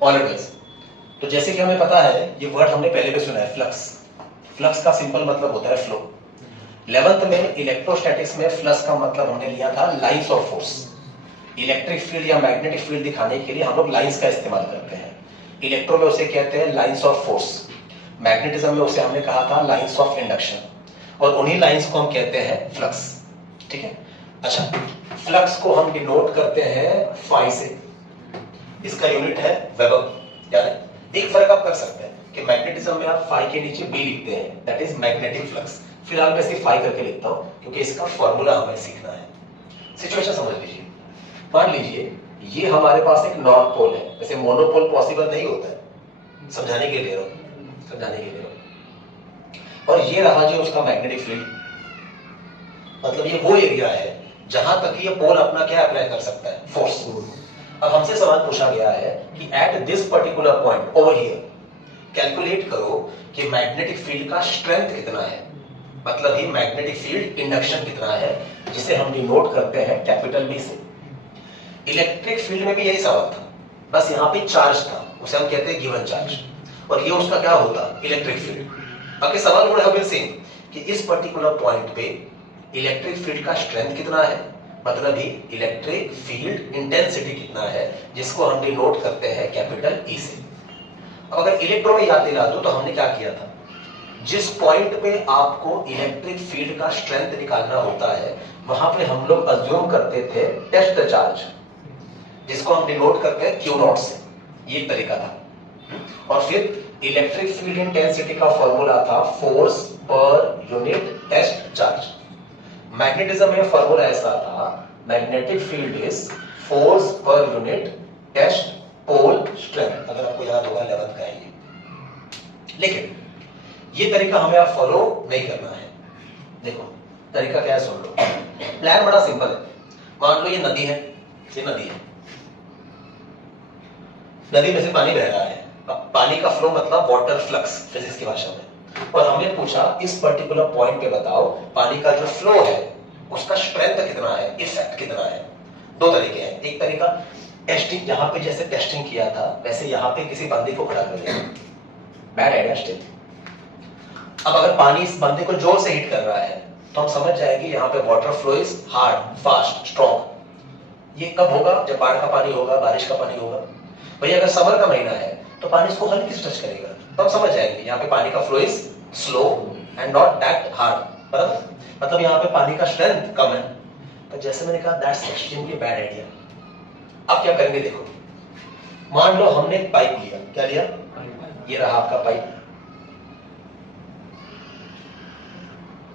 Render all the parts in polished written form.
Always. तो जैसे कि हमें पता है, ये वर्ड हमने पहले भी सुना है, फ्लक्स। फ्लक्स का सिंपल मतलब होता है फ्लो। 11th में इलेक्ट्रोस्टैटिक्स में फ्लक्स का मतलब हमने लिया था lines of force. Electric field या मैग्नेटिक फील्ड दिखाने के लिए हम लोग लाइंस का इस्तेमाल करते हैं। इलेक्ट्रो में उसे कहते हैं लाइंस ऑफ फोर्स, मैग्नेटिज्म में उसे हमने कहा था लाइंस ऑफ इंडक्शन, और उन्हीं लाइंस को हम कहते हैं फ्लक्स। ठीक है। अच्छा, फ्लक्स को हम डिनोट करते हैं फाई से। इसका यूनिट है वेबर। याद है? एक फर्क आप कर सकते हैं कि मैग्नेटिज्म में आप फाई के नीचे बी लिखते हैं, दैट इज मैग्नेटिक फ्लक्स। फिलहाल मैं सिर्फ फाई करके लिखता हूं क्योंकि इसका फॉर्मूला हमें सीखना है। सिचुएशन समझ लीजिए। मान लीजिए ये हमारे पास एक नॉर्थ पोल है, वैसे मोनोपोल पॉसिबल नहीं होता है, समझाने के लिए समझाने के लिए। और ये रहा जो उसका मैग्नेटिक फील्ड, मतलब ये वो एरिया है जहां तक ये पोल अपना क्या अप्लाई कर सकता है, फोर्स। अब हमसे सवाल पूछा गया है कि at this particular point over here calculate करो कि मैग्नेटिक फील्ड का स्ट्रेंथ कितना है, मतलब ही मैग्नेटिक फील्ड इंडक्शन कितना है, जिसे हम डिनोट करते हैं कैपिटल बी से। इलेक्ट्रिक फील्ड में भी यही सवाल था, बस यहाँ पे चार्ज था, उसे हम कहते हैं गिवन चार्ज, और ये उसका क्या होता, इलेक्ट्रिक फील्ड। बाकी सवाल वुड हैव बीन सेम कि इस पर्टिकुलर पॉइंट पे इलेक्ट्रिक फील्ड का स्ट्रेंथ कितना है, मतलब ही इलेक्ट्रिक फील्ड इंटेंसिटी कितना है, जिसको हम डिनोट करते हैं कैपिटल ई से। अब अगर इलेक्ट्रो में याद दिला दो तो हमने क्या किया था, जिस पॉइंट पे आपको इलेक्ट्रिक फील्ड का स्ट्रेंथ निकालना होता है वहां पे हम लोग अज्यूम करते थे टेस्ट चार्ज, जिसको हम डिनोट करते हैं क्यू नॉट से। ये एक तरीका था। और फिर इलेक्ट्रिक फील्ड इंटेंसिटी का फॉर्मूला था फोर्स पर यूनिट टेस्ट चार्ज। मैग्नेटिज्म में फॉर्मूला ऐसा था, मैग्नेटिक फील्ड इज फोर्स पर यूनिट टेस्ट पोल स्ट्रेंथ, अगर आपको याद होगा 11th का है ये। लेकिन ये तरीका हमें आप फॉलो नहीं करना है। देखो तरीका क्या है, सुन लो। प्लान बड़ा सिंपल है। मान लो ये नदी है, ये नदी है, नदी में से पानी बह रहा है। पानी का फ्लो मतलब वाटर फ्लक्स फिजिक्स की भाषा में। और हमने पूछा इस पर्टिकुलर पॉइंट पे बताओ पानी का जो फ्लो है उसका स्ट्रेंथ कितना है, इफेक्ट कितना है। दो तरीके हैं, एक तरीका टेस्टिंग, जहां पे जैसे टेस्टिंग किया था वैसे यहां पे किसी बंदे को खड़ा कर दिया, बैड आइडिया स्टिल। अब अगर पानी इस बंदे को जोर से हिट कर रहा है तो हम समझ जाएंगे यहाँ पे water flow is hard, fast, strong. ये कब होगा, जब बाढ़ का पानी होगा, बारिश का पानी होगा। भाई अगर समर का महीना है तो पानी इसको हल्की से टच करेगा, तो हम समझ जाएंगे यहाँ पे पानी का flow is slow and not that hard, बराबर। मतलब यहाँ पे पानी का स्ट्रेंथ कम है। तो जैसे मैंने कहा दैट्स एक्सट्रीमली बैड आइडिया। अब क्या करेंगे, देखो मान लो हमने पाइप लिया, क्या लिया, ये रहा आपका पाइप,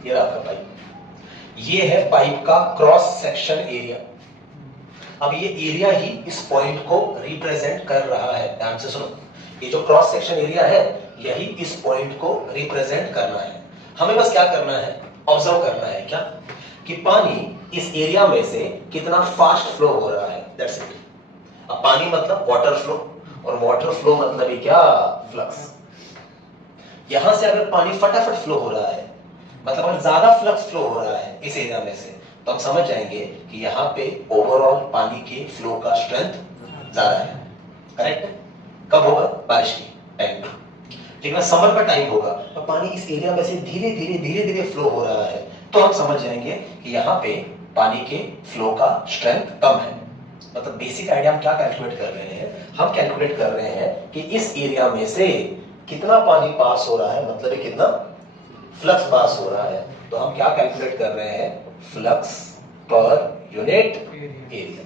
ये रहा आपका पाइप, ये है पाइप का क्रॉस सेक्शन एरिया। अब ये एरिया ही इस पॉइंट को रिप्रेजेंट कर रहा है, ध्यान से सुनो। ये जो क्रॉस सेक्शन एरिया है यही इस पॉइंट को रिप्रेजेंट करना है। हमें बस क्या करना है, ऑब्जर्व करना है क्या, कि पानी इस एरिया में से कितना फास्ट फ्लो हो रहा है, दैट्स इट। अब पानी मतलब वाटर फ्लो, और वाटर फ्लो मतलब ही क्या, फ्लक्स। यहां से अगर पानी फटाफट फ्लो हो रहा है, मतलब अगर ज्यादा फ्लक्स फ्लो हो रहा है इस एरिया में से, तो हम समझ जाएंगे कि यहाँ पे ओवरऑल पानी के फ्लो का स्ट्रेंथ ज्यादा है। करेक्ट? कब होगा, बारिश की टाइम में। लेकिन समर का टाइम होगा तो पानी इस एरिया में से धीरे धीरे फ्लो हो रहा है, तो हम समझ जाएंगे कि यहाँ पे पानी के फ्लो का स्ट्रेंथ कम है। मतलब बेसिक आइडिया हम क्या कैलकुलेट कर रहे हैं, हम कैलकुलेट कर रहे हैं कि इस एरिया में से कितना पानी पास हो रहा है, मतलब कितना फ्लक्स पास हो रहा है। तो हम क्या कैलकुलेट कर रहे हैं, फ्लक्स पर यूनिट एरिया।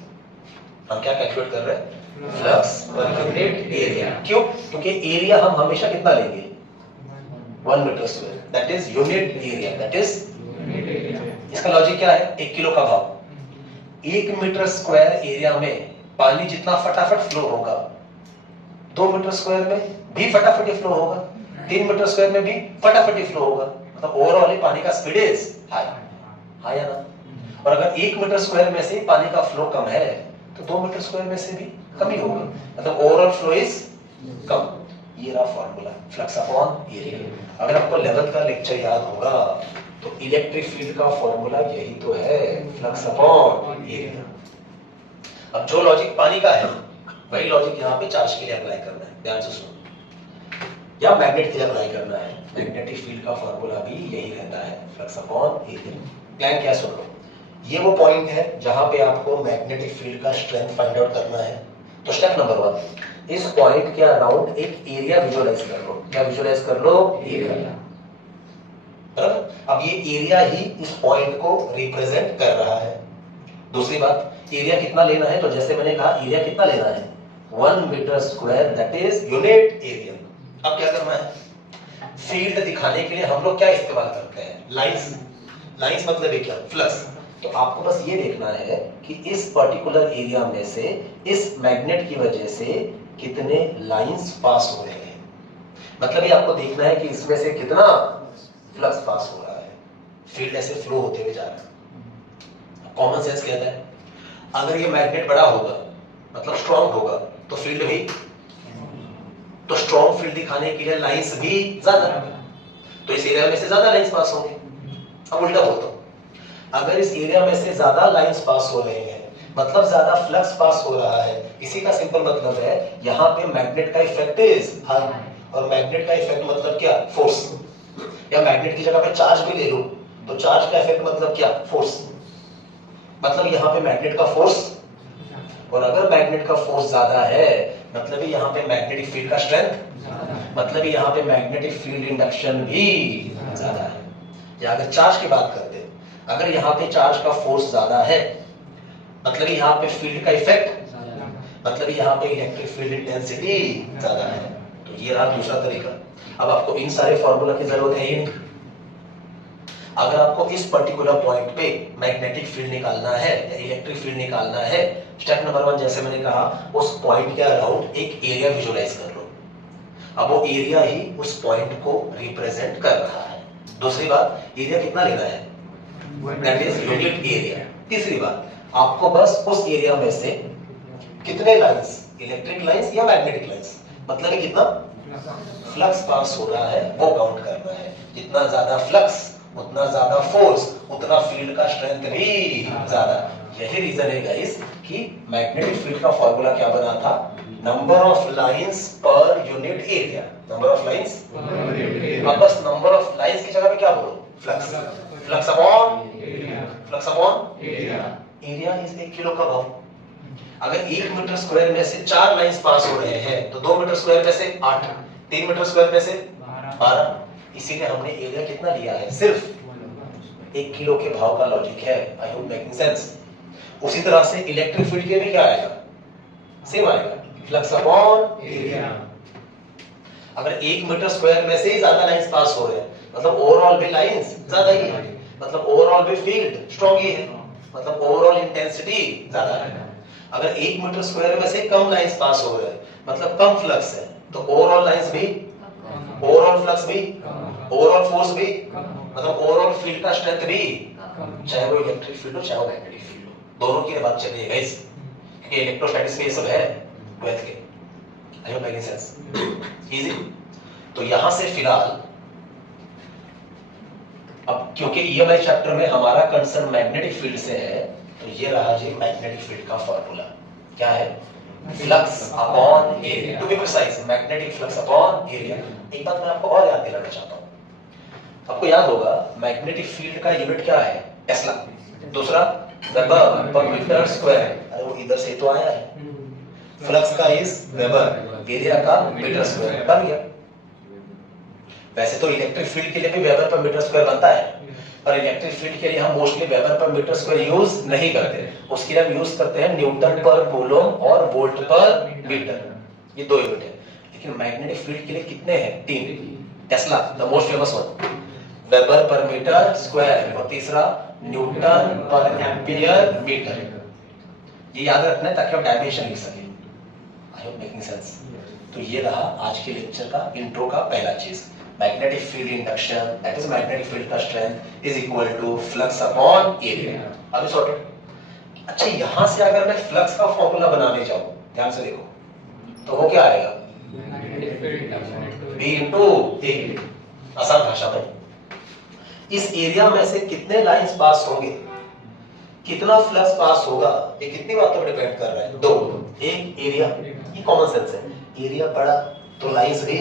हम क्या कैलकुलेट कर रहे हैं, फ्लक्स पर यूनिट एरिया। क्यों? क्योंकि एरिया हम हमेशा कितना लेंगे, 1 metre square, that is unit area, that is. इसका लॉजिक क्या है, 1 किलो का भाव। 1 मीटर स्क्वायर एरिया में पानी जितना फटाफट फ्लो होगा, 2 मीटर स्क्वायर में भी फटाफट फ्लो होगा, 3 मीटर स्क्वायर में भी फटाफट फ्लो होगा। मतलब ओवरऑल पानी का स्पीड इज हाई, हाई है ना। और अगर 1 मीटर स्क्वायर में से पानी का फ्लो कम है तो 2 मीटर स्क्वायर में से भी कम ही होगा, मतलब ओवरऑल फ्लो इज कम। ये रहा फॉर्मूला, फ्लक्स अपॉन एरिया। अगर आपको 11th का लेक्चर याद होगा तो इलेक्ट्रिक फील्ड का फॉर्मूला यही तो है, फ्लक्स अपॉन एरिया। अब जो लॉजिक पानी का है वही लॉजिक यहाँ पे चार्ज के लिए अप्लाई करना है, ध्यान से सुनो, या मैग्नेट के लिए अप्लाई करना है। मैग्नेटिक फील्ड का फॉर्मूला भी यही रहता है, फ्लक्स अपॉन एरिया। प्लान क्या सुन लो, ये वो पॉइंट है जहां पे आपको मैग्नेटिक फील्ड का स्ट्रेंथ फाइंड आउट करना है। तो स्टेप नंबर 1, इस पॉइंट के अराउंड एक एरिया विजुअलाइज कर लो। क्या विजुअलाइज कर लो? एरिया। बराबर, अब ये एरिया ही इस पॉइंट को रिप्रेजेंट कर रहा है। दूसरी बात, एरिया कितना लेना है? तो जैसे मैंने कहा, एरिया कितना लेना है? 1 metre square, that is unit area. अब क्या करना है? फील्ड दिखाने के लिए हम लोग क्या इस्तेमाल करते हैं? लाइंस। लाइंस मतलब है क्या? फ्लक्स। तो आपको बस ये देखना है कि इस पर्टिकुलर एरिया में से इस मैग्नेट की वजह से कितने लाइंस पास हो रहे हैं। मतलब ये आपको देखना है कि इसमें से कितना फ्लक्स पास हो रहा है, फील्ड ऐसे फ्लो होते हुए जा रहा है। कॉमन सेंस कहता है अगर ये मैग्नेट बड़ा होगा, मतलब स्ट्रांग होगा, तो फील्ड भी, तो स्ट्रांग फील्ड दिखाने के लिए लाइंस भी ज्यादा, तो इस एरिया में से ज्यादा लाइंस पास होंगे। अब उल्टा बोलता हूं, अगर इस एरिया में से ज्यादा लाइंस पास हो रहे हैं, मतलब ज्यादा फ्लक्स पास हो रहा है, इसी का सिंपल मतलब है यहाँ पे मैग्नेट का इफेक्ट इज हाई। और मैग्नेट का इफेक्ट मतलब क्या? फोर्स। या मैग्नेट की जगह पे चार्ज भी ले लो, तो चार्ज का इफेक्ट मतलब क्या? फोर्स। मतलब यहाँ पे मैग्नेट का फोर्स, और अगर मैग्नेट का फोर्स ज्यादा है मतलब यहाँ पे मैग्नेटिक फील्ड का स्ट्रेंथ, मतलब यहाँ पे मैग्नेटिक फील्ड इंडक्शन भी ज्यादा है। या अगर चार्ज की बात करते हैं, अगर यहाँ पे चार्ज का फोर्स ज्यादा है मतलब यहाँ पे फील्ड का इफेक्ट, मतलब यहाँ पे इलेक्ट्रिक फील्ड इंटेंसिटी ज्यादा है। तो ये रहा दूसरा तरीका। अब आपको इन सारे फॉर्मूला की जरूरत है ही नहीं। अगर आपको इस पर्टिकुलर पॉइंट पे मैग्नेटिक फील्ड निकालना है या इलेक्ट्रिक फील्ड निकालना है, स्टेप नंबर 1 जैसे मैंने कहा, उस पॉइंट के अराउंड एक एरिया विजुअलाइज कर लो। अब वो एरिया ही उस पॉइंट को रिप्रेजेंट कर रहा है। दूसरी बात, एरिया कितना लेना है? That is unit area. तीसरी बात, आपको बस उस एरिया में से कितने लाइंस, इलेक्ट्रिक लाइंस या मैग्नेटिक लाइंस, मतलब है कितना फ्लक्स पास हो रहा है वो काउंट करना है। जितना ज्यादा फ्लक्स उतना ज्यादा फोर्स, उतना फील्ड का स्ट्रेंथ भी ज्यादा। यही रीजन है गाइस कि मैग्नेटिक फील्ड का फॉर्मूला क्या बना था? Number of lines per unit area. Number of lines, अब बस नंबर ऑफ लाइंस की जगह पे क्या बोलो? Flux. Flux upon flux upon area is 1 kilo का भाव। अगर 1 मीटर स्क्वायर में से 4 लाइंस पास हो रहे हैं तो 2 मीटर स्क्वायर में से 8, 3 मीटर स्क्वायर में से 12। इसीलिए हमने एरिया कितना लिया है? सिर्फ 1 किलो के भाव का लॉजिक है। I hope making sense. उसी तरह से इलेक्ट्रिक फील्ड के भी क्या आएगा? सेम आएगा, फ्लक्स अपॉन एरिया। अगर 1 मीटर स्क्वायर में से ही ज्यादा लाइंस पास हो रहे हैं मतलब ओवरऑल भी लाइंस ज्यादा ही है, मतलब ओवरऑल भी फील्ड स्ट्रांग ही है, मतलब ओवरऑल इंटेंसिटी ज्यादा है। अगर 1 मीटर स्क्वायर में से कम लाइंस पास हो रहे हैं मतलब कम फ्लक्स है, तो ओवरऑल लाइंस भी, ओवरऑल फ्लक्स भी, ओवरऑल फोर्स भी, मतलब ओवरऑल फील्ड का स्ट्रेंथ भी, चाहे वो इलेक्ट्रिक फील्ड हो चाहे वो मैग्नेटिक फील्ड हो, दोनों की बात चल रही है गाइस, क्योंकि इलेक्ट्रोस्टैटिक्स में ये सब है 12th के। I hope making sense. Easy. तो यहां से फिलहाल, अब क्योंकि ईएमआई चैप्टर में हमारा कंसर्न मैग्नेटिक फील्ड से है, तो ये रहा जी मैग्नेटिक फील्ड का फॉर्मूला। क्या है? Flux upon area. To be precise, magnetic flux upon area. एक बात मैं आपको और याद दिलाना चाहता हूं, आपको याद होगा मैग्नेटिक फील्ड का यूनिट क्या है? टेस्ला। दूसरा वेबर पर मीटर स्क्वायर। अरे वो इधर से तो आया है। फ्लक्स का इज वेबर, एरिया का मीटर स्क्वायर। बन गया। वैसे तो इलेक्ट्रिक फील्ड के लिए भी वेबर पर मीटर स्क्वायर बनता है, पर इलेक्ट्रिक फील्ड के लिए हम मोस्टली वेबर पर मीटर स्क्वायर यूज नहीं करते। उसके लिए हम यूज करते हैं न्यूटन पर कूलम और वोल्ट पर मीटर। ये 2 यूनिट है। लेकिन मैग्नेटिक फील्ड के लिए कितने हैं? 3। Tesla the most famous one, weber पर मीटर स्क्वायर, और तीसरा न्यूटन पर एम्पियर मीटर। ये याद रखना है ताकि आप डायमेंशन लिख सकें। I hope making sense. तो ये रहा आज के लेक्चर का इंट्रो का पहला चीज, magnetic field induction, that is magnetic field का strength is equal to flux upon area. अभी सॉर्टेड। अच्छा, यहां से अगर मैं फ्लक्स का फॉर्मूला बनाने जाऊं, ध्यान से देखो, तो वो क्या आएगा? B into A। आसान भाषा में, इस एरिया में से कितने लाइंस पास होंगे, कितना फ्लक्स पास होगा, ये कितनी बातों पर डिपेंड कर रहा है? 2। एक एरिया, ये कॉमन सेंस है, एरिया बड़ा तो लाइंस भी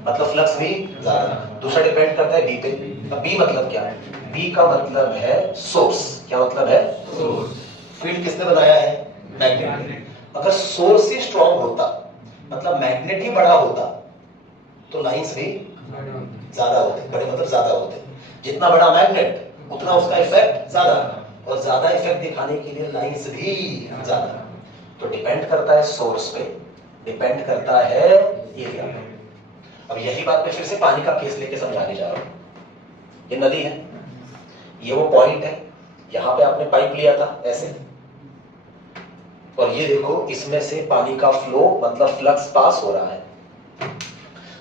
मतलब फ्लक्स भी ज्यादा। दूसरा डिपेंड करता है बी पे। अब बी मतलब क्या है? बी का मतलब है सोर्स। क्या मतलब है? सोर्स। फील्ड किसने बनाया है? मैग्नेट। अगर सोर्स ही स्ट्रॉन्ग होता, मतलब मैग्नेट ही बड़ा होता, तो लाइंस भी ज्यादा होते। बड़े मतलब ज्यादा होते। जितना बड़ा मैग्नेट उतना उसका इफेक्ट ज्यादा, और ज्यादा इफेक्ट दिखाने के लिए लाइंस भी ज्यादा। तो डिपेंड करता है सोर्स पे, डिपेंड करता है एरिया पे। अब यही बात मैं फिर से पानी का केस लेके समझाने जा रहा हूं। ये नदी है, ये वो पॉइंट है, यहां पे आपने पाइप लिया था ऐसे, और ये देखो इसमें से पानी का फ्लो मतलब फ्लक्स पास हो रहा है।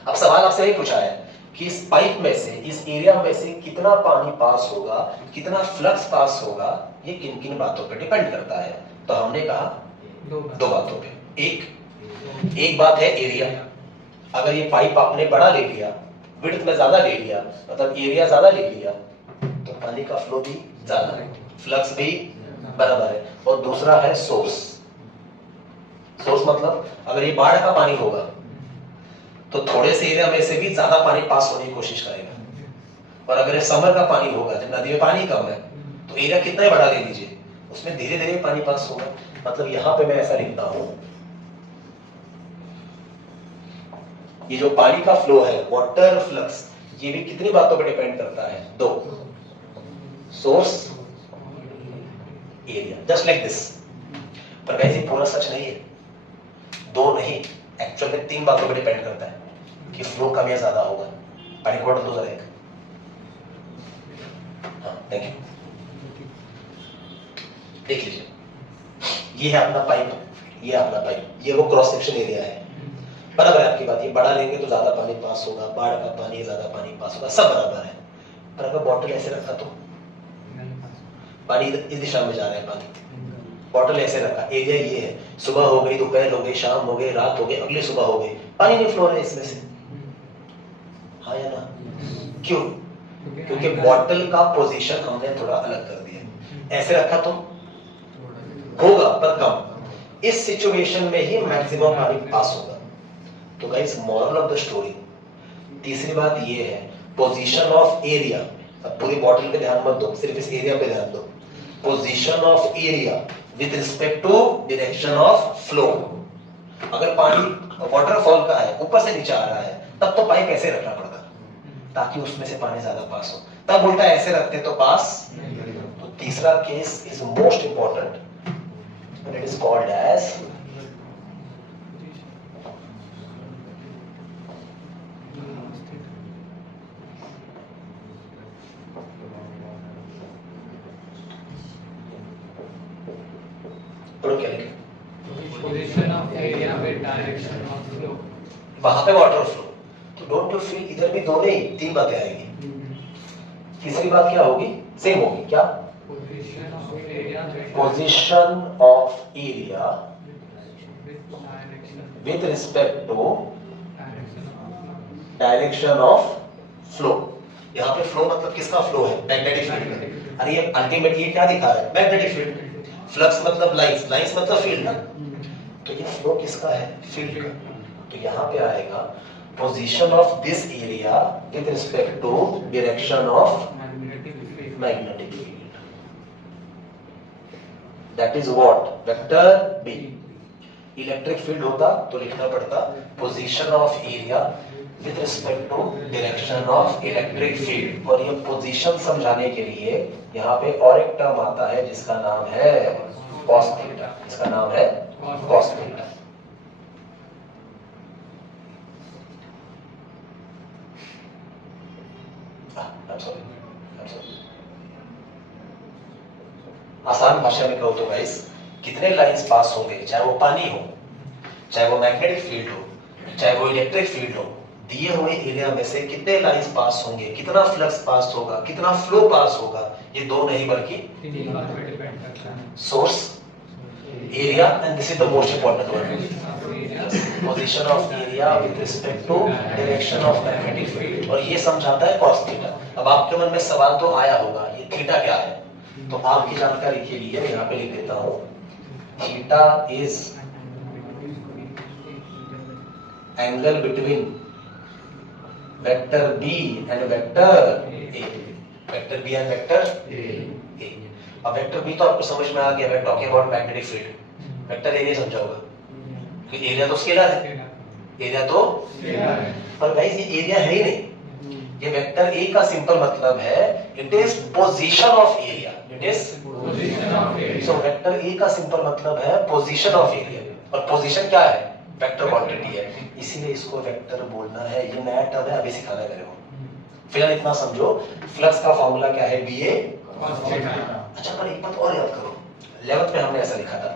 अब सवाल आपसे यही पूछा है कि इस पाइप में से, इस एरिया में से कितना पानी पास होगा, कितना फ्लक्स पास होगा, ये किन किन बातों पे डिपेंड करता है। तो हमने कहा दो बातों पे। एक बात है एरिया। अगर ये पाइप आपने बड़ा ले लिया, विड्थ में ज्यादा ले लिया, मतलब एरिया ज्यादा ले लिया, तो पानी का फ्लो भी ज्यादा है, फ्लक्स भी बराबर है। और दूसरा है सोर्स। सोर्स मतलब अगर ये बाढ़ का पानी होगा तो थोड़े से एरिया में से भी ज्यादा पानी पास होने की कोशिश करेगा, और अगर ये समर का पानी होगा जब नदी में पानी कम है, तो एरिया कितना ही बड़ा ले लीजिए, उसमें धीरे धीरे पानी पास होगा। मतलब यहां पे मैं ऐसा लिखता हूं, ये जो पानी का फ्लो है, वाटर फ्लक्स, ये भी कितनी बातों पर डिपेंड करता है? दो, source, area, just like this. पर वैसे पूरा सच नहीं है, दो नहीं, एक्चुअल में तीन बातों पर डिपेंड करता है कि फ्लो कम या ज्यादा होगा। पानी को दो जरा एक। हाँ, थैंक यू। देख लीजिए, ये है अपना पाइप, ये अपना पाइप, ये वो क्रॉस सेक्शन एरिया है। बराबर है आपकी बात, ये बड़ा लेंगे तो ज्यादा पानी पास होगा, बाढ़ का पानी ज्यादा पानी पास होगा, सब बराबर है। पर अगर बॉटल ऐसे रखा तो पानी इस दिशा में जा रहा है, पानी बॉटल ऐसे रखा, एरिया ये है, सुबह हो गई, दोपहर हो गई, शाम हो गई, रात हो गई, अगली सुबह हो गई, पानी नहीं फ्लो रहा है इसमें से। हाँ या ना? क्यों? क्योंकि बॉटल का पोजीशन हमने थोड़ा अलग कर दिया। ऐसे रखा तो होगा पर कम। इस सिचुएशन में ही मैक्सिमम पानी पास होगा। तो guys, moral of the story, तीसरी बात ये है, पोजीशन ऑफ एरिया। अब पूरी बॉटल पे ध्यान मत दो, सिर्फ इस एरिया पे ध्यान दो। Position of area with respect to direction of flow. अगर पानी वाटरफॉल का है, ऊपर से नीचे आ रहा है, तब तो पाइप ऐसे रखना पड़ता ताकि उसमें से पानी ज्यादा पास हो, तब उल्टा ऐसे रखते तो पास। तो तीसरा case is most important, it is called as क्या लिखे? Position of area with direction of flow. वहां पे वाटर फ्लो। तो डोंट यू फील, इधर भी दो नहीं तीन बातें आएंगी। तीसरी बात क्या होगी? सेम होगी। क्या? Position of area with respect to direction of flow. यहाँ पे फ्लो मतलब किसका फ्लो है? Magnetic field. अरे ये अल्टीमेटली क्या दिखा रहा है? Magnetic field. फ्लक्स मतलब लाइंस, लाइंस मतलब फील्ड ना। तो ये फ्लो किसका है? फील्ड का। तो यहाँ पे आएगा position of this area with respect to direction of magnetic field. That is what? Vector B. Electric field होता तो लिखना पड़ता position of area with respect to direction of electric field. और ये पोजीशन समझाने के लिए यहाँ पे और एक टर्म आता है जिसका नाम है कॉस थीटा। इसका नाम है कॉस थीटा। आसान भाषा में कहो तो गाइस, कितने लाइंस पास होंगे, चाहे वो पानी हो, चाहे वो मैग्नेटिक फील्ड हो, चाहे वो इलेक्ट्रिक फील्ड हो, दिए हुए एरिया में से कितने लाइंस पास होंगे, कितना फ्लक्स पास होगा, कितना फ्लो पास होगा, ये दो नहीं बल्कि source, area, and this is the most important one, position of area with respect to direction of magnetic field. और ये समझाता है कॉस थीटा। अब आपके मन में सवाल तो आया होगा, ये थीटा क्या है? तो आपकी जानकारी के लिए मैं यहाँ पे लिख देता हूँ, theta is angle between vector B and vector A, vector B and vector A. अब वेक्टर बी तो आपको समझ में आ गया, मैं talking about magnetic field. Vector A नहीं समझा होगा कि एरिया तो स्केलर है, एरिया तो पर गाइस ये एरिया है ही नहीं। ये वेक्टर ए का सिंपल मतलब है it is position of area, it is position of area. So vector A का सिंपल मतलब है पोजीशन ऑफ एरिया, और पोजीशन क्या है? वेक्टर क्वांटिटी है, इसीलिए इसको वेक्टर बोलना है। ये नया टर्म है, अभी सिखाना है मेरे को। फिलहाल इतना समझो, फ्लक्स का फॉर्मूला क्या है? बी ए cos थीटा। अच्छा, पर एक बात और याद करो, 11th में हमने ऐसा लिखा था,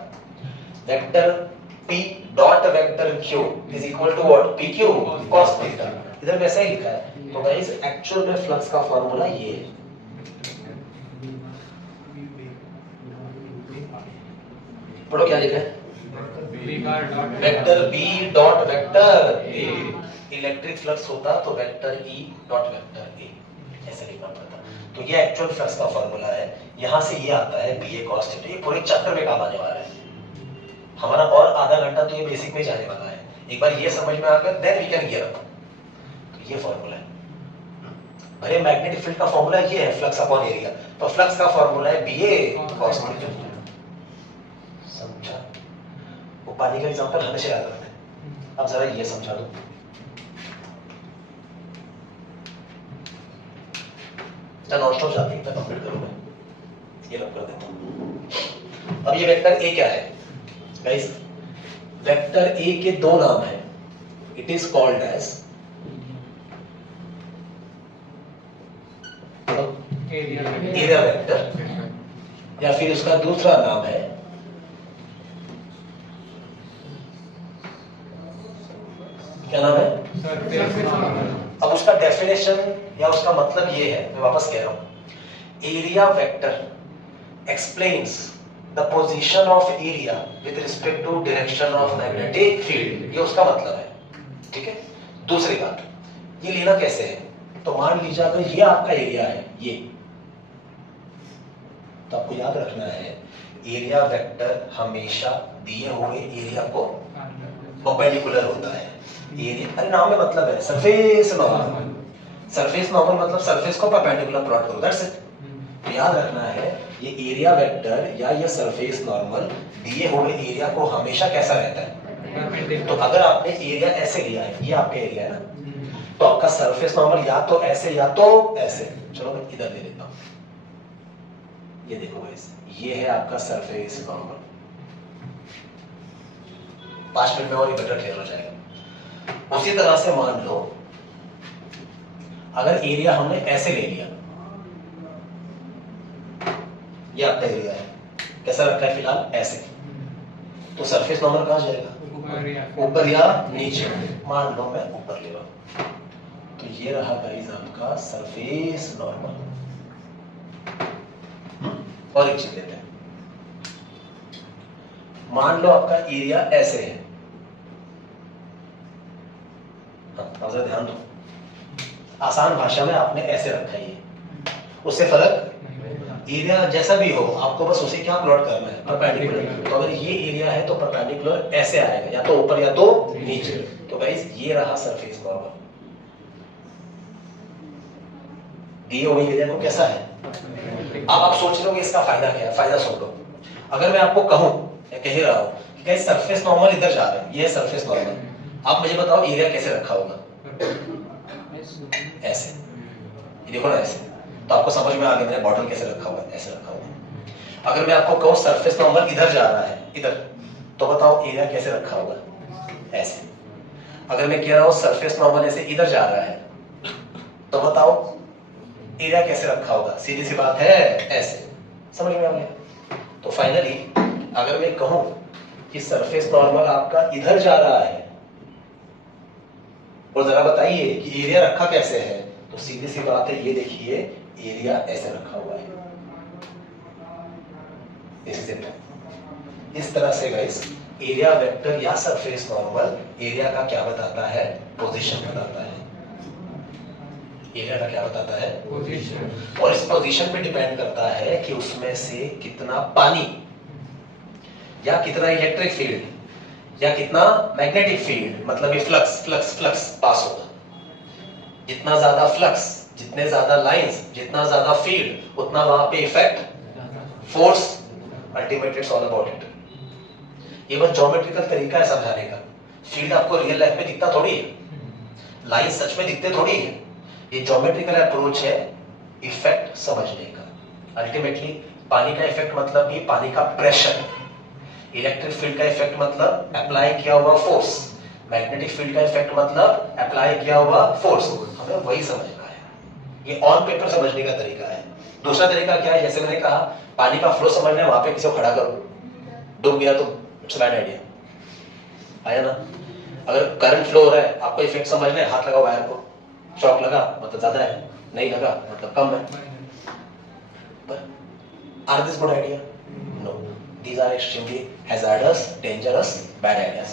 vector P dot vector Q is equal to what? PQ cos theta. इधर वैसा ही लिखा है। तो गाइस एक्चुअल में फ्लक्स का फार्मूला ये है, पढ़ो क्या लिखा है? Vector B dot vector A, electric flux होता तो vector E dot vector A, ऐसे लिखना पड़ता। तो ये एक्चुअल फ्लक्स का फार्मूला है, यहां से ये आता है BA cos थीटा। ये पूरे चैप्टर में काम आने वाला है हमारा, और आधा घंटा तो ये बेसिक में जाने वाला है। एक बार ये समझ में आ गया, then we can gear up. तो ये फार्मूला है भले मैग्नेटिक फील्ड का फार्मूला ये है फ्लक्स अपॉन एरिया, तो फ्लक्स का फार्मूला है BA cos थीटा। समझा? वो पानी का एग्जांपल हमेशा याद रखना है। अब जरा ये समझा दो, नॉन स्टॉप जाती है, कंप्लीट करूंगा, ये लग कर देता हूं। अब ये वेक्टर ए क्या है गाइस? वेक्टर ए के दो नाम है, it is called as area vector, या फिर उसका दूसरा नाम है क्या नाम है? अब उसका डेफिनेशन या उसका मतलब ये है, मैं वापस कह रहा हूं, area vector explains the position of area with respect to direction of magnetic field, ये उसका मतलब है। ठीक है, दूसरी बात, ये लेना कैसे है? तो मान लीजिए अगर ये आपका एरिया है, ये, तो आपको याद रखना है एरिया वेक्टर हमेशा दिए हुए एरिया को परपेंडिकुलर होता है। एरिया, अरे नाम में मतलब है सरफेस नॉर्मल, सरफेस नॉर्मल मतलब सरफेस को परपेंडिकुलर प्लॉट करो, दैट्स इट। तो याद रखना है ये एरिया वेक्टर या ये सरफेस नॉर्मल दिए हुए एरिया को हमेशा कैसा रहता है? तो अगर आपने एरिया ऐसे लिया है, ये आपका एरिया है ना, तो आपका सरफेस नॉर्मल या तो ऐसे या तो ऐसे। चलो मैं इधर ले लेता हूं, ये देखो गाइस, ये है आपका सरफेस नॉर्मल। 5 मिनट में और ये बेटर क्लियर हो जाएगा। उसी तरह से मान लो अगर एरिया हमने ऐसे ले लिया, ये आपका एरिया है, कैसा रखा है फिलहाल? ऐसे, तो सरफेस नॉर्मल कहां जाएगा? ऊपर या नीचे? मान लो मैं ऊपर ले रहा हूं, तो ये रहा गाइस आपका सरफेस नॉर्मल। और एक चीज लेते हैं, मान लो आपका एरिया ऐसे है, हाँ जरा ध्यान दो, आसान भाषा में आपने ऐसे रखा है, उससे फर्क एरिया जैसा भी हो, आपको बस उसे क्या प्लॉट करना है? परपेंडिकुलर। तो अगर ये एरिया है तो परपेंडिकुलर ऐसे आएगा, या तो ऊपर या तो नीचे। तो गाइस ये रहा सरफेस नॉर्मल, दिए हुए एरिया को कैसा है? अब आप सोच रहे हो इसका फायदा क्या है? फायदा सुन लो। अगर मैं आपको कहूं, मैं कह रहा हूं कि गाइस सरफेस नॉर्मल इधर जा रहा है, ये है सरफेस नॉर्मल, आप मुझे बताओ एरिया कैसे रखा होगा? ऐसे, ये देखो ना ऐसे, तो आपको समझ में आ गया मैंने बॉटल कैसे रखा हुआ है, ऐसे रखा हुआ है। अगर मैं आपको कहूं सरफेस नॉर्मल इधर जा रहा है, इधर, तो बताओ एरिया कैसे रखा होगा? ऐसे। अगर मैं कह रहा हूं सरफेस नॉर्मल ऐसे इधर जा रहा है, तो बताओ एरिया कैसे रखा होगा? सीधी सी बात है, ऐसे। समझ में आ गया? तो फाइनली अगर मैं कहूं कि सरफेस नॉर्मल आपका इधर जा रहा है, और जरा बताइए कि एरिया रखा कैसे है, तो सीधी सी बात है, ये देखिए एरिया ऐसे रखा हुआ है। इस तरह से गाइस एरिया वेक्टर या सरफेस नॉर्मल एरिया का क्या बताता है? पोजीशन बताता है। एरिया का क्या बताता है? पोजीशन। और इस पोजीशन पे डिपेंड करता है कि उसमें से कितना पानी या कितना इलेक्ट्रिक फील्ड या कितना मैग्नेटिक फील्ड, मतलब ये फ्लक्स फ्लक्स फ्लक्स पास होगा। जितना ज्यादा फ्लक्स, जितने ज्यादा लाइंस, जितना ज्यादा फील्ड, उतना वहां पे effect force. Ultimately it's all about it. ये बस ज्योमेट्रिकल तरीका है समझाने का। फील्ड आपको रियल लाइफ में दिखता थोड़ी है, लाइन सच में दिखते थोड़ी है। ये ज्योमेट्रिकल अप्रोच है इफेक्ट समझने का। अल्टीमेटली पानी का इफेक्ट मतलब भी पानी का प्रेशर, इलेक्ट्रिक फील्ड का इफेक्ट मतलब अप्लाई किया हुआ फोर्स, मैग्नेटिक फील्ड का इफेक्ट मतलब अप्लाई किया हुआ फोर्स। हमें वही समझना है। ये ऑन पेपर समझने का तरीका है। दूसरा तरीका क्या है, जैसे मैंने कहा पानी का फ्लो समझना है, वहां पे किसी को खड़ा करो, डूब गया तो इट्स बैड आइडिया। आया ना? अगर करंट फ्लो हो रहा है, आपको इफेक्ट समझना है, हाथ लगाओ वायर को, शॉक लगा मतलब ज्यादा है, नहीं लगा मतलब कम है। Are this good idea? No, these are extremely hazardous, dangerous, bad ideas.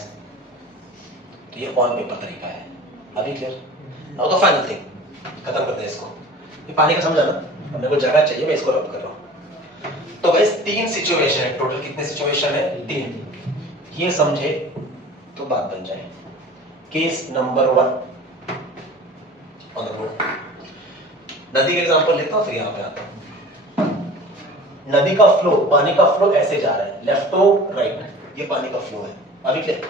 तो ये ऑन पेपर तरीका है। अभी clear? Now the final thing, खत्म करते हैं इसको। ये पानी का समझा ना? अब मेरे को जगह चाहिए, मैं इसको रब कर रहा हूं। तो गाइस 3 सिचुएशन है टोटल। कितने सिचुएशन है? 3। ये समझे तो बात बन जाए। Case number 1 on the board. नदी का एग्जांपल लेता हूं, फिर यहां पे आता हूं। नदी का फ्लो, पानी का फ्लो ऐसे जा रहा है, लेफ्ट टू राइट, ये पानी का फ्लो है। अभी क्लियर?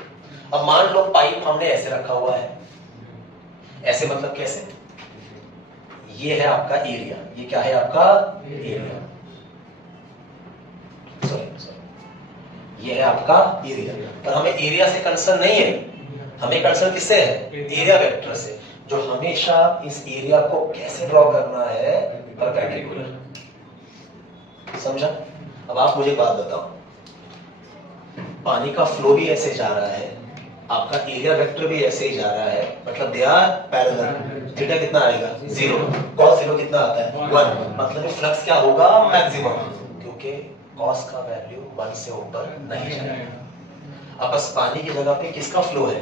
अब मान लो पाइप हमने ऐसे रखा हुआ है, ऐसे मतलब कैसे? ये है आपका एरिया, ये क्या है आपका एरिया, सॉरी ये है आपका एरिया। पर हमें एरिया से कंसर्न नहीं है, हमें कंसर्न किससे है? एरिया वेक्टर से, जो हमेशा इस एरिया को कैसे ड्रॉ करना है? परपेंडिकुलर। समझा? अब आप मुझे बात बताओ, पानी का फ्लो भी ऐसे जा रहा है, आपका एरिया वेक्टर भी ऐसे ही जा रहा है, मतलब दे आर पैरेलल। थीटा कितना आएगा? 0। cos 0 कितना आता है? 1। मतलब फ्लक्स क्या होगा? मैक्सिमम, क्योंकि cos का वैल्यू 1 से ऊपर नहीं जाएगा। अब बस पानी की जगह पे किसका फ्लो है?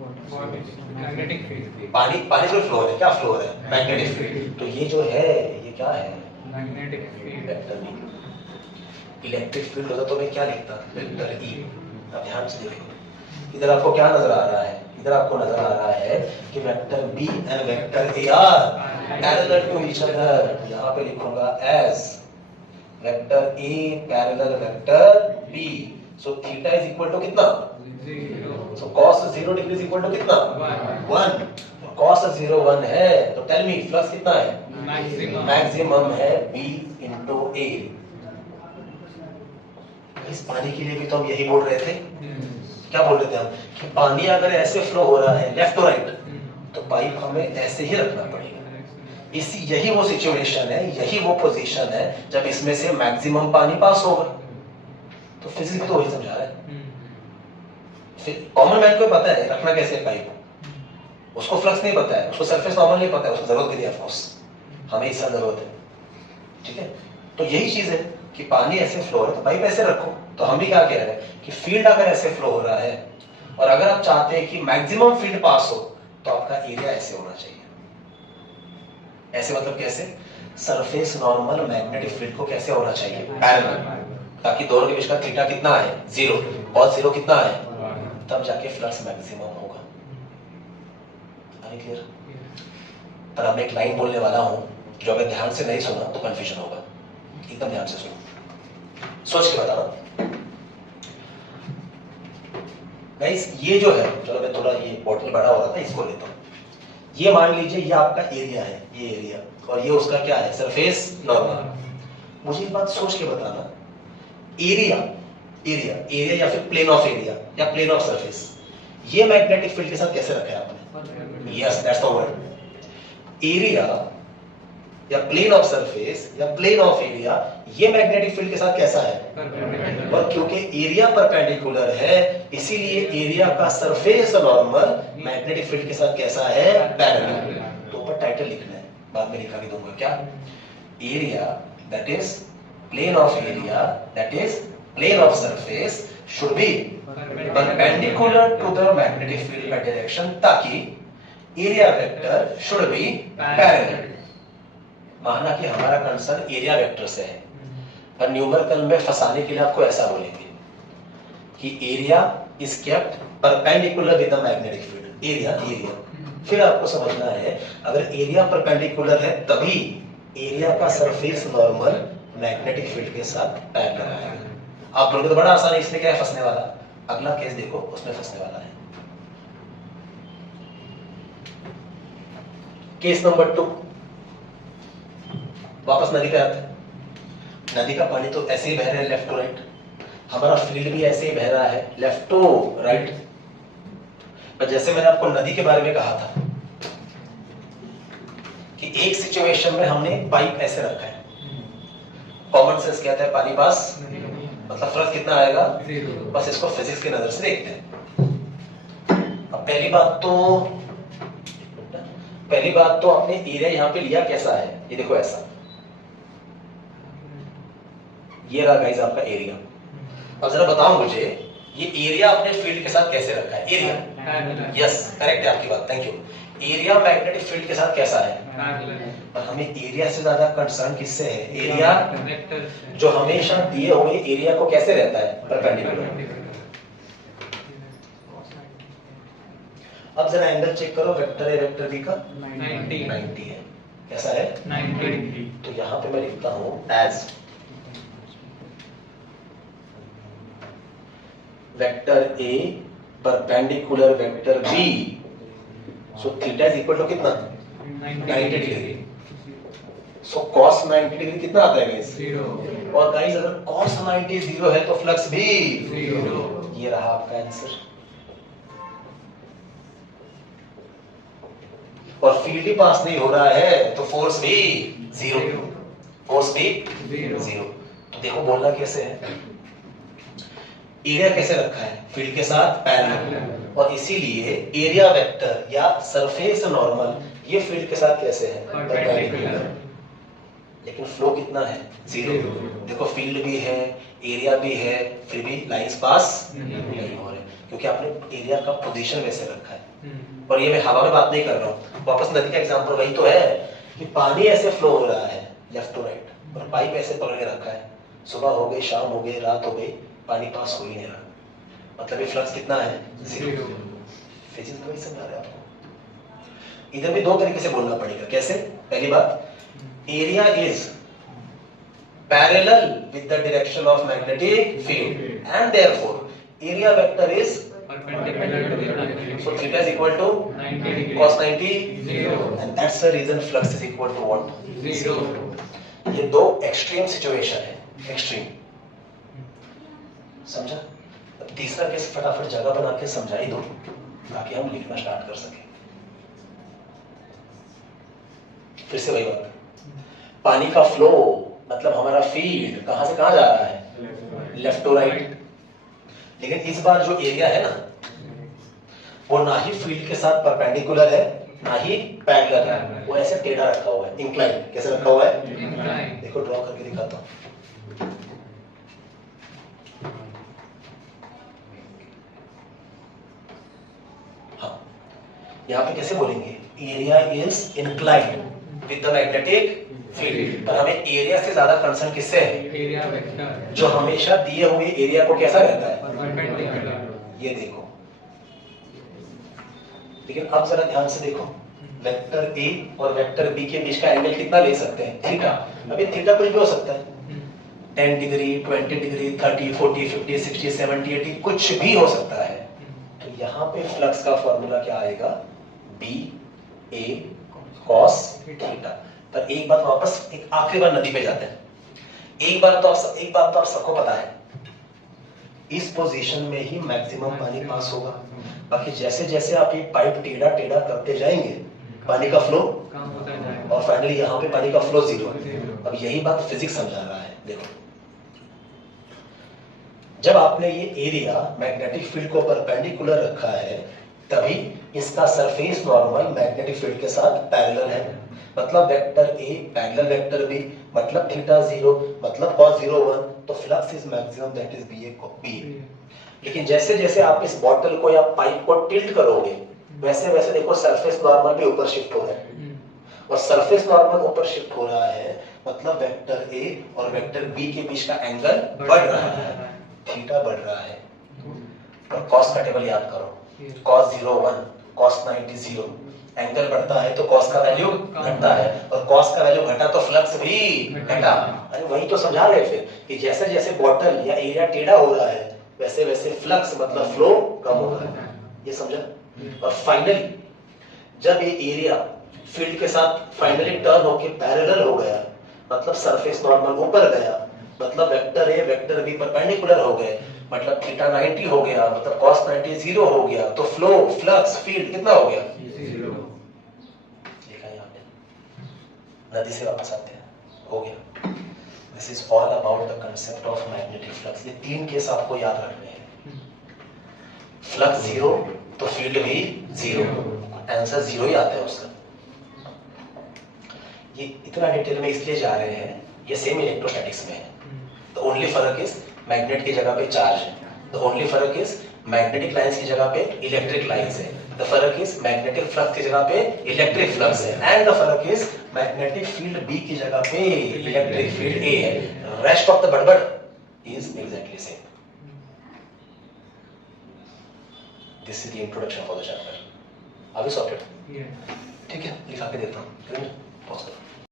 Magnetic field. पानी पे फ्लो है, क्या फ्लो है? Magnetic field. तो ये जो है ये क्या है? Magnetic field. Vector E. Electric field होता तो मैं क्या लिखता? Vector E. अब ध्यान से देखो, इधर आपको क्या नजर आ रहा है? इधर आपको नजर आ रहा है कि vector B and vector A are parallel to each other. यहां पे लिखूंगा as vector A parallel vector B. So theta is equal to कितना? 0। So cos 0 degree is equal to कितना? 1। cos 0 1 है, तो टेल मी फ्लक्स कितना है? Maximum. Maximum है b into a। इस पानी के लिए भी तो हम यही बोल रहे थे। क्या बोल रहे थे हम? कि पानी अगर ऐसे फ्लो हो रहा है लेफ्ट टू राइट, तो पाइप हमें ऐसे ही रखना पड़ेगा। यही वो सिचुएशन है, यही वो पोजीशन है जब इसमें से मैक्सिमम पानी पास होगा। तो फिजिक्स तो वही समझा रहा है। कॉमन मैन को पता है रखना कैसे है पाइप, उसको फ्लक्स नहीं पता है, उसको सरफेस नॉर्मल नहीं पता है, उसको जरूरत भी नहीं है, ऑफ कोर्स हमें इसका जरूरत है। ठीक है, तो यही चीज है कि पानी ऐसे फ्लो है तो पाइप ऐसे रखो। तो हम भी क्या कह रहे हैं कि फील्ड अगर ऐसे फ्लो हो रहा है और अगर आप चाहते हैं कि मैक्सिमम फील्ड पास हो, तो आपका एरिया ऐसे होना चाहिए। ऐसे मतलब कैसे? सरफेस नॉर्मल मैग्नेटिक फील्ड को कैसे होना चाहिए? पैरेलल, ताकि दोनों के बीच का थीटा कितना है? 0। cos 0 कितना है? तब जाके फ्लक्स मैक्सिमम होगा। क्लियर? पर अब एक लाइन बोलने वाला हूं जो अगर ध्यान से नहीं सुना तो कंफ्यूजन होगा। एकदम ध्यान से सुनो, सोच के बताना। गाइस ये जो है, चलो मैं थोड़ा ये बॉटल बड़ा हो रहा था, इसको लेता हूं। ये मान लीजिए ये आपका एरिया है, ये एरिया, और ये उसका क्या है? Surface normal. मुझे एक बात सोच के बताना, एरिया एरिया एरिया या फिर प्लेन ऑफ एरिया या प्लेन ऑफ सरफेस, ये मैग्नेटिक फील्ड के साथ कैसे रखा है आपने? Yes, that's the word. Area या प्लेन ऑफ सरफेस या प्लेन ऑफ एरिया, ये मैग्नेटिक फील्ड के साथ कैसा है? और क्योंकि एरिया परपेंडिकुलर है, इसीलिए एरिया का सरफेस नॉर्मल मैग्नेटिक फील्ड के साथ कैसा है? पैरेलल। तो ऊपर टाइटल लिखना है, बाद में लिखा भी दूंगा। क्या? Area that is plane of area that is plane of surface should be perpendicular to the magnetic field by direction, ताकि area vector should be parallel। माना कि हमारा कंसर्न एरिया वेक्टर से है, पर न्यूमेरिकल में फंसाने के लिए आपको ऐसा बोलेंगे कि area is kept perpendicular with the magnetic field. Area फिर आपको समझना है, अगर एरिया परपेंडिकुलर है तभी एरिया का सरफेस नॉर्मल मैग्नेटिक फील्ड के साथ पैरेलल आएगा। आप लोगों को तो बड़ा आसान है, इसमें क्या है फंसने वाला, अगला केस देखो उसमें फंसने वाला है। केस नंबर 2, वापस नदी पे आते हैं। नदी का पानी तो ऐसे ही बह रहा है लेफ्ट टू राइट, हमारा फील्ड भी ऐसे ही बह रहा है लेफ्ट टू राइट। पर जैसे मैंने आपको नदी के बारे में कहा था कि एक सिचुएशन में हमने पाइप ऐसे रखा है, कॉमन सेंस कहता है पानी पास, मतलब फ्लक्स कितना आएगा, बस इसको फिजिक्स की नजर से देखते हैं। अब पहली बात तो आपने एरिया यहां पे लिया कैसा है, ये देखो ऐसा, ये रहा गाइस आपका एरिया। अब जरा बताओ मुझे ये एरिया अपने फील्ड के साथ कैसे रखा है, एरिया, यस करेक्ट है आपकी बात, thank you. Area magnetic field के साथ कैसा है, पर हमें एरिया से ज्यादा कंसर्न किससे है, एरिया जो हमेशा दिए हुए एरिया को कैसे रहता है, परपेंडिकुलर। अब जरा एंगल चेक करो, वेक्टर ए वेक्टर बी का 90 है, कैसा है 90। तो यहां पे मैं लिखता हूं as vector A perpendicular vector B, so theta is equal to कितना 90 डिग्री। सो cos 90 डिग्री कितना आता है गाइस, 0। और गाइस अगर cos 90 0 है तो फ्लक्स भी 0। ये रहा आपका आंसर। और फील्ड ही पास नहीं हो रहा है तो फोर्स भी 0, फोर्स भी 0। तो देखो बोलना कैसे है, एरिया कैसे रखा है, फील्ड के साथ पैरेलल, और इसीलिए एरिया वेक्टर या सरफेस नॉर्मल ये फील्ड के साथ कैसे है, परपेंडिकुलर। लेकिन फ्लो कितना है 0। देखो फील्ड भी है एरिया भी है, फिर भी लाइंस पास नहीं हो रहे, क्योंकि आपने एरिया का पोजीशन वैसे रखा है। और ये मैं हवा में बात नहीं कर रहा हूँ, वापस नदी का एग्जांपल वही तो है कि पानी ऐसे फ्लो हो रहा है लेफ्ट टू राइट, और पाइप ऐसे पकड़ के रखा है, सुबह हो गई, शाम हो गई, रात हो गई, पानी पास हो ही नहीं रहा, मतलब ये फ्लक्स कितना है 0। फिजिक्स में वही समझा रहे हैं आपको। इधर भी दो तरीके से बोलना पड़ेगा, कैसे, पहली बात area is parallel with the direction of magnetic field and therefore area vector is so theta is equal to 90 cos 90 0, and that's the reason flux is equal to what 0। ये दो एक्सट्रीम सिचुएशन है, extreme, समझा। अब तीसरा case फटाफट जगह बना के समझाई दो ताकि हम लिखना स्टार्ट कर सके। फिर से वही बात, पानी का फ्लो मतलब हमारा फील्ड कहां से कहां जा रहा है, लेफ्ट टू राइट। लेकिन इस बार जो एरिया है ना वो ना ही फील्ड के साथ परपेंडिकुलर है ना ही पैरेलल है, वो ऐसे टेढ़ा रखा हुआ है, इंक्लाइन। कैसे रखा हुआ है, देखो ड्रॉ करके दिखाता हूं। हाँ, यहाँ पे कैसे बोलेंगे, area is inclined with the magnetic field, पर हमें एरिया से ज्यादा कंसर्न किससे है, एरिया वेक्टर जो हमेशा दिए हुए एरिया को कैसा रहता है, परपेंडिकुलर। ये देखो, लेकिन अब जरा ध्यान से देखो, वेक्टर ए और वेक्टर बी के बीच का एंगल कितना ले सकते हैं, थीटा। अभी थीटा कुछ भी हो सकता है, 10 डिग्री 20 डिग्री 30 40 50 60 70 80 कुछ भी हो सकता है। तो यहाँ पे फ्लक्स का फॉर्मूला क्या आएगा, बी ए कॉस थीटा। पर एक बात वापस, एक आखिरी बार नदी पे जाते हैं। एक बात तो आप सबको पता है, इस पोजीशन में ही मैक्सिमम पानी पास होगा, बाकी जैसे जैसे आप ये पाइप टेढ़ा टेढ़ा करते जाएंगे पानी का फ्लो और फाइनली यहाँ पे पानी का फ्लो 0। अब यही बात फिजिक्स समझा रहा है। देखो, जब आपने ये एरिया मैग्नेटिक फील्ड को परपेंडिकुलर रखा है तभी इसका सरफेस नॉर्मल मैग्नेटिक फील्ड के साथ पैरेलल है, मतलब vector A parallel vector B, मतलब थीटा 0, मतलब cos 0 1, तो flux is maximum that is B. लेकिन जैसे जैसे आप इस बॉटल को या पाइप को टिल्ट करोगे वैसे वैसे देखो सरफेस नॉर्मल भी ऊपर शिफ्ट हो रहा है, और सरफेस नॉर्मल ऊपर शिफ्ट हो रहा है मतलब वेक्टर ए और वेक्टर बी के बीच का एंगल बढ़ रहा है, थीटा बढ़ रहा है। और कॉस का टेबल याद करो, cos 0 1, cos 90 0। एंगल बढ़ता है तो कॉस का वैल्यू घटता है, और कॉस का वैल्यू घटा तो फ्लक्स भी घटा। अरे वही तो समझा रहे फिर कि जैसे जैसे बॉटल या एरिया टेढ़ा हो रहा है वैसे वैसे फ्लक्स मतलब फ्लो कम हो रहा है। ये समझा? और फाइनली जब ये एरिया फील्ड के साथ फाइनली टर्न होके पैरेलल हो गया, मतलब सरफेस नॉर्मल ऊपर गया, मतलब vector A vector B perpendicular हो गए, मतलब थीटा 90 हो गया, मतलब cos 90 0 हो गया, तो फ्लो फ्लक्स फील्ड कितना हो गया? 0। लिखा यहाँ पे। नदी से वापस आते हैं, हो गया। This is all about the concept of magnetic flux. ये तीन केस आपको याद रखने हैं। फ्लक्स 0 तो फील्ड भी 0, आंसर 0 ही आता है उसका। ये इतना डिटेल में इसलिए जा रहे हैं, ये सेम इलेक्ट्रोस्टैटिक्स में है। द ओनली फर्क इज मैग्नेट की जगह पे चार्ज है, द ओनली फर्क इज मैग्नेटिक लाइंस की जगह पे इलेक्ट्रिक लाइंस है, द फर्क इज मैग्नेटिक फ्लक्स की जगह पे इलेक्ट्रिक फ्लक्स है, एंड द फर्क इज मैग्नेटिक फील्ड बी की जगह पे इलेक्ट्रिक फील्ड ए है। रेस्ट ऑफ द बड़बड़ is exactly same. This is the introduction for the chapter. Are we sorted? ठीक है, लिखा के देता हूँ। पॉज करो।